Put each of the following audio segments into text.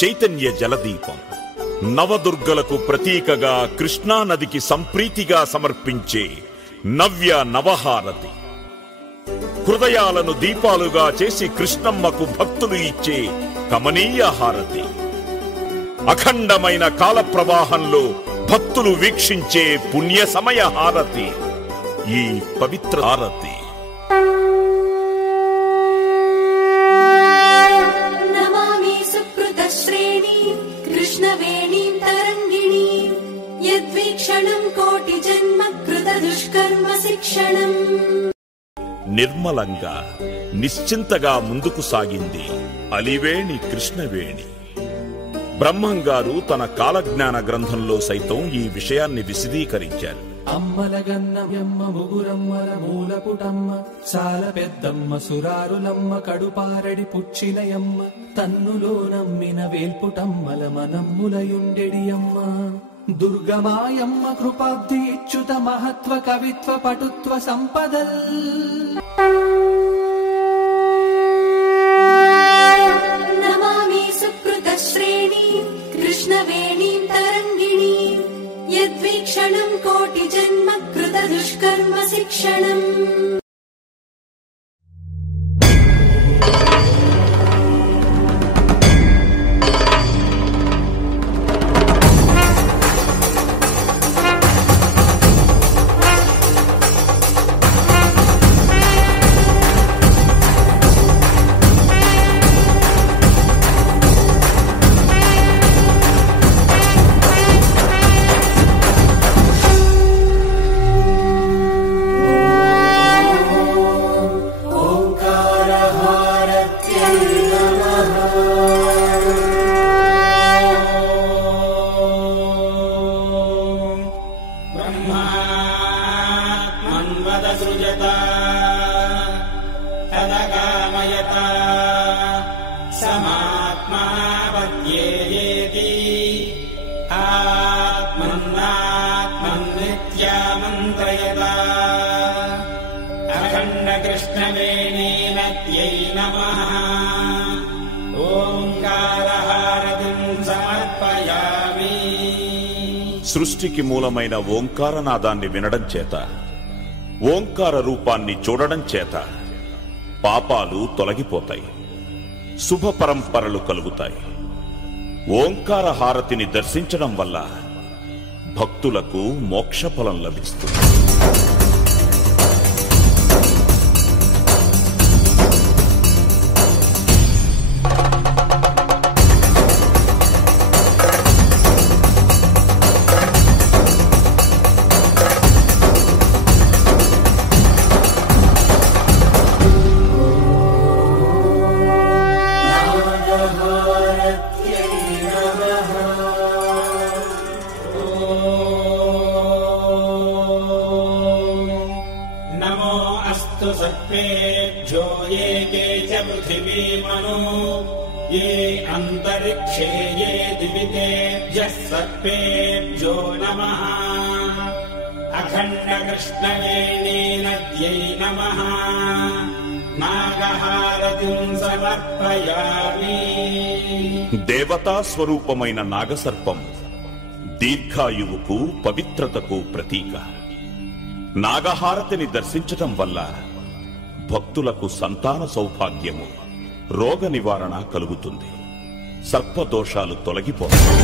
చైతన్య జలదీపం. నవదుర్గలకు ప్రతీకగా కృష్ణానదికి సంప్రీతిగా సమర్పించే నవ్య నవహారతి. హృదయాలను దీపాలుగా చేసి కృష్ణమ్మకు భక్తులు ఇచ్చే కమనీయ హారతి. అఖండమైన కాల ప్రవాహంలో భక్తులు వీక్షించే పుణ్య సమయ హారతి ఈ పవిత్ర హారతి. నమామి సుకృత శ్రేణి కృష్ణవేణి తరంగిణి యద్వీక్షణం కోటి జన్మ కృత దుష్కర్మ శిక్షణం. నిర్మలంగా నిశ్చింతగా ముందుకు సాగింది అలివేణి కృష్ణవేణి. బ్రహ్మంగారు తన కాలజ్ఞాన గ్రంథంలో సైతం ఈ విషయాన్ని విశదీకరించారు. అమ్మలగన్నమ్మ ముగురమ్మల మూలపుటమ్మ చాలా పెద్దమ్మ సురారులమ్మ కడుపారడి పుచ్చినయమ్మ తన్నులో నమ్మిన వేల్పుటమ్మల మనమ్ములయుండెడి అమ్మ దుర్గమాయమ్మ కృపాబ్ది ఇచ్యుత మహత్వ కవిత్వ పటుత్వ సంపదల్. నమామి సుకృత శ్రేణి కృష్ణవేణి తరంగిణి యద్వీక్షణం కోటి జన్మ కృత దుష్కర్మ శిక్షణం. సృష్టికి మూలమైన ఓంకారనాదాన్ని వినడం చేత, ఓంకార రూపాన్ని చూడడం చేత పాపాలు తొలగిపోతాయి, శుభ పరంపరలు కలుగుతాయి. ఓంకార హారతిని దర్శించడం వల్ల భక్తులకు మోక్షఫలం లభిస్తుంది. सर्पेभ्यो ये के च पृथिवी मनो ये अंतरिक्षे ये दिवितेभ्यः सर्पेभ्यो नमः. अखंड कृष्णवेणी नद्यै नमः. నాగహారతిం సమర్పయామి. దేవతా స్వరూపమైన నాగసర్పం దీర్ఘాయువుకు పవిత్రతకు ప్రతీక. నాగహారతిని దర్శించటం వల్ల భక్తులకు సంతాన సౌభాగ్యము, రోగ నివారణ కలుగుతుంది, సర్పదోషాలు తొలగిపోతాయి.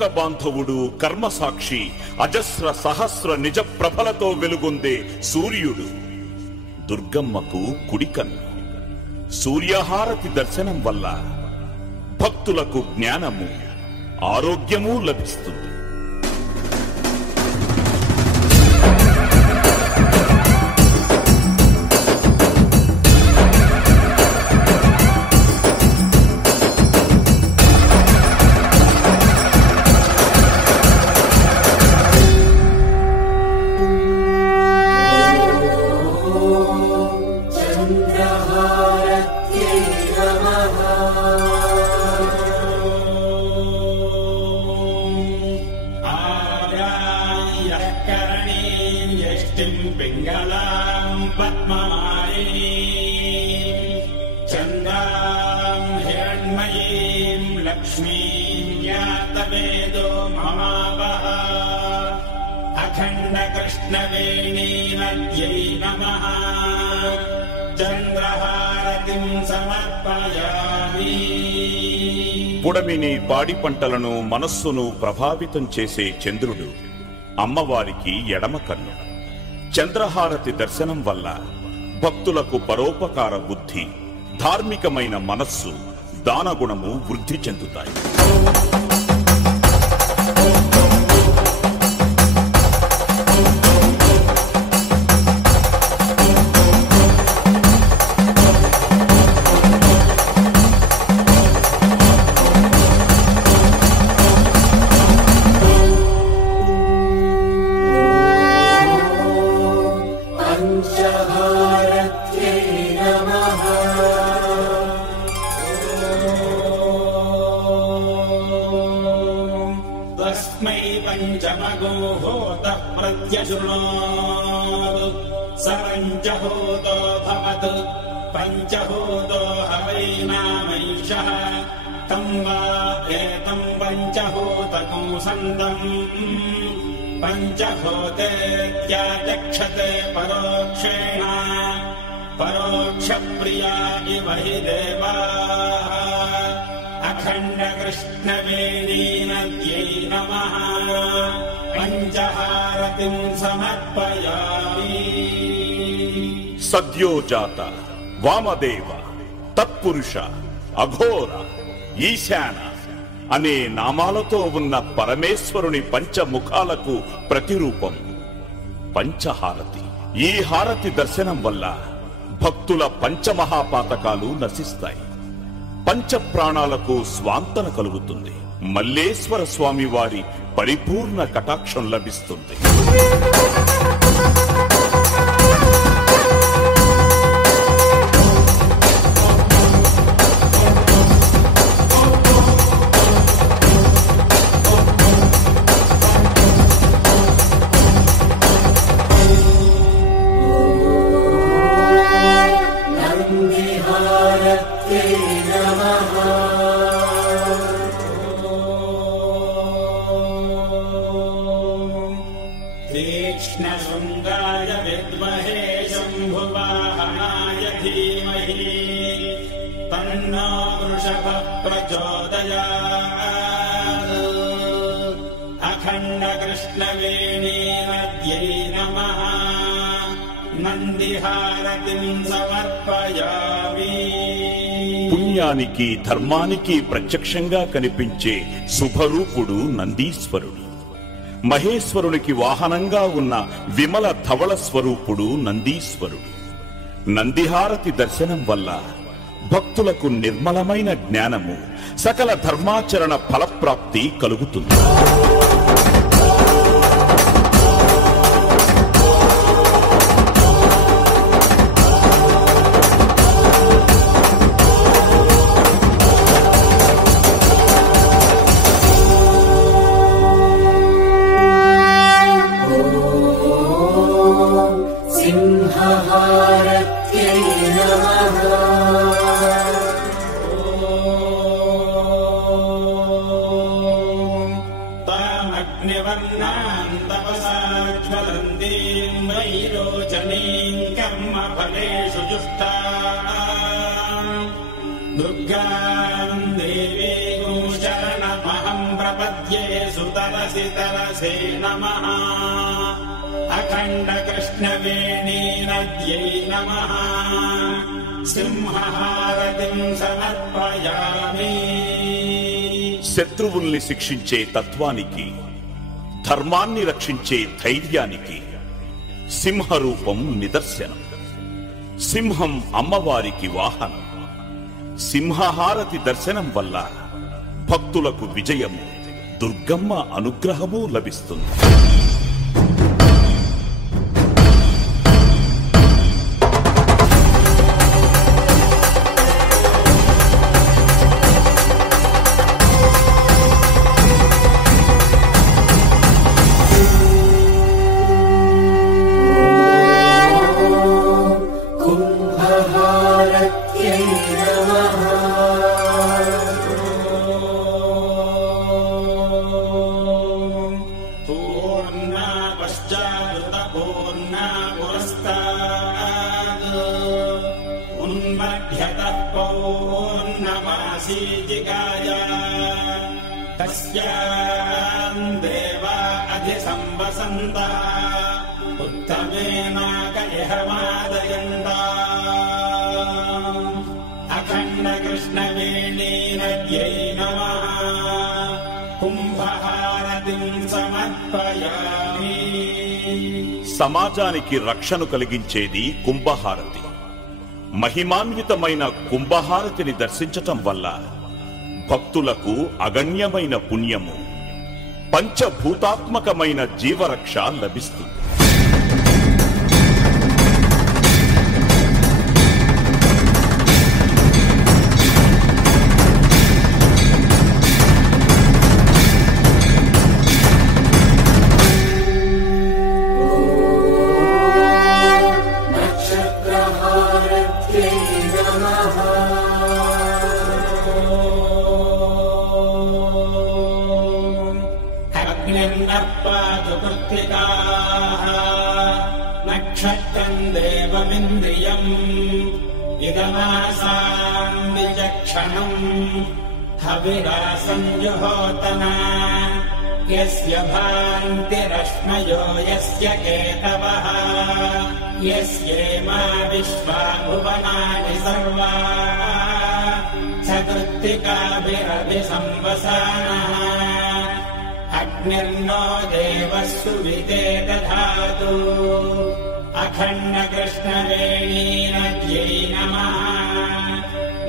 లోక బాంధవుడు కర్మసాక్షి అజస్ర సహస్ర నిజ ప్రభలతో వెలుగొందే సూర్యుడు దుర్గమ్మకు కుడికన్ను. సూర్యహారతి దర్శనం వల్ల భక్తులకు జ్ఞానము ఆరోగ్యము లభిస్తుంది. कृष्णवेणीनद्यै नमः चन्द्रहारतिं समर्पयामि. పుడమిని పాడి పంటలను మనస్సును ప్రభావితం చేసే చంద్రుడు అమ్మవారికి ఎడమ కన్ను. చంద్రహారతి దర్శనం వల్ల భక్తులకు పరోపకార బుద్ధి, ధార్మికమైన మనస్సు, దానగుణము వృద్ధి చెందుతాయి. पंचमगोहोतः प्रत्यशृणोतु स पञ्चहोतो भवतु पञ्चहोतो हवैनामैषः तं वा एतं पञ्चहोतकं सन्दम् पञ्चहोतेत्याचक्षते परोक्षेण परोक्षप्रिया इव हि देवाः. अखण्ड कृष्णवेणीनद्यै नमः पञ्चहारतिं समर्पयामि. సద్యోజాత, వామదేవ, తత్పురుష, అఘోర, ఈశాన అనే నామాలతో ఉన్న పరమేశ్వరుని పంచముఖాలకు ప్రతిరూపం పంచహారతి. ఈ హారతి దర్శనం వల్ల భక్తుల పంచమహాపాతకాలు నశిస్తాయి. పంచ ప్రాణాలకు స్వాంతన కలుగుతుంది. మల్లేశ్వర స్వామి వారి పరిపూర్ణ కటాక్షం లభిస్తుంది. तीक्ष्णशृङ्गाय विद्महे शम्भुवाहनाय धीमहि तन्नो वृषभः प्रचोदयात्. अखण्ड कृष्णवेणीनद्यै नमः నందిహారతిం సమర్పయామి. పుణ్యానికి ధర్మానికి ప్రత్యక్షంగా కనిపించే శుభరూపుడు నందీశ్వరుడు. మహేశ్వరునికి వాహనంగా ఉన్న విమల ధవళ స్వరూపుడు నందీశ్వరుడు. నందిహారతి దర్శనం వల్ల భక్తులకు నిర్మలమైన జ్ఞానము, సకల ధర్మాచరణ ఫలప్రాప్తి కలుగుతుంది. कर्मफलेषु जुष्टाम् दुर्गाम् देवीं शरणमहम् प्रपद्ये. पद्येषु तरसि तरसे नमः अखण्ड कृष्णवेणी नद्यै नमः సింహహారతిం సమర్పయామి. శత్రువుల్ని శిక్షించే తత్వానికి, ధర్మాన్ని రక్షించే ధైర్యానికి సింహరూపం నిదర్శనం. సింహం అమ్మవారికి వాహనం. సింహహారతి దర్శనం వల్ల భక్తులకు విజయము, దుర్గమ్మ అనుగ్రహము లభిస్తుంది. उन्मध्यतः पौर्णमासीजिकाय तस्याम् देवा अधिसंवसन्तः उत्तमेनाक इह मादयन्ताम्. अखण्ड कृष्णवेणी नद्यै नमः కుంభహారతిం సమర్పయామి. సమాజానికి రక్షణ కలిగించేది కుంభహారతి. మహిమాన్వితమైన కుంభహారతిని దర్శించటం వల్ల భక్తులకు అగణ్యమైన పుణ్యము, పంచభూతాత్మకమైన జీవరక్ష లభిస్తుంది. నక్షత్రం దేవమింద్రియం ఇదమాసాం విచక్షణం హవిరాసం జుహోతన యస్య భాంతిరశ్మయో యస్య కేతవః యస్యేమా విశ్వా భువనాని సర్వా చతుర్తికాభిరభిసంవసానః అగ్నిర్నో దేవः సువితే దధాతు. అఖండ కృష్ణవేణీ నద్యై నమః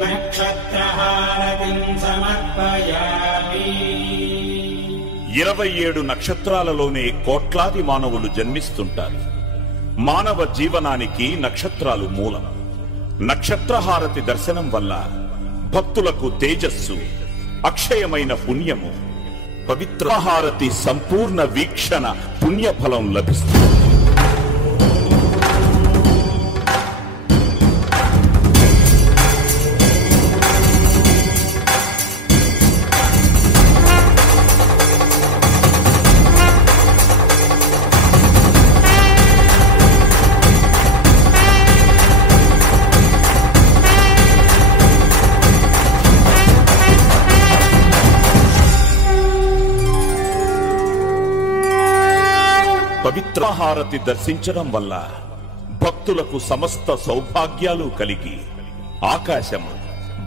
నక్షత్రహారతిం సమర్పయామి. 27 నక్షత్రాలలోనే కోట్లాది మానవులు జన్మిస్తుంటారు. మానవ జీవనానికి నక్షత్రాలు మూలం. నక్షత్రహారతి దర్శనం వల్ల భక్తులకు తేజస్సు, అక్షయమైన పుణ్యము, పవిత్ర హారతి సంపూర్ణ వీక్షణ పుణ్యఫలం లభిస్తుంది. పవిత్ర హారతి దర్శించడం వల్ల భక్తులకు సమస్త సౌభాగ్యాలు కలిగి ఆకాశము,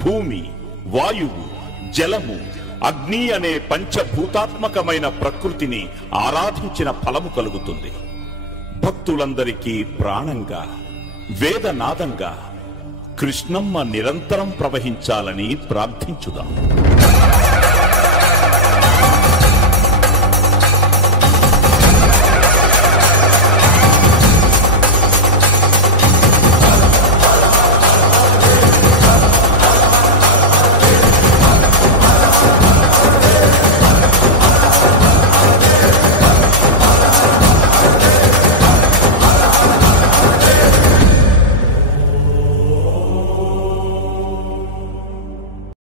భూమి, వాయువు, జలము, అగ్ని అనే పంచభూతాత్మకమైన ప్రకృతిని ఆరాధించిన ఫలము కలుగుతుంది. భక్తులందరికీ ప్రాణంగా, వేదనాదంగా కృష్ణమ్మ నిరంతరం ప్రవహించాలని ప్రార్థించుదాం.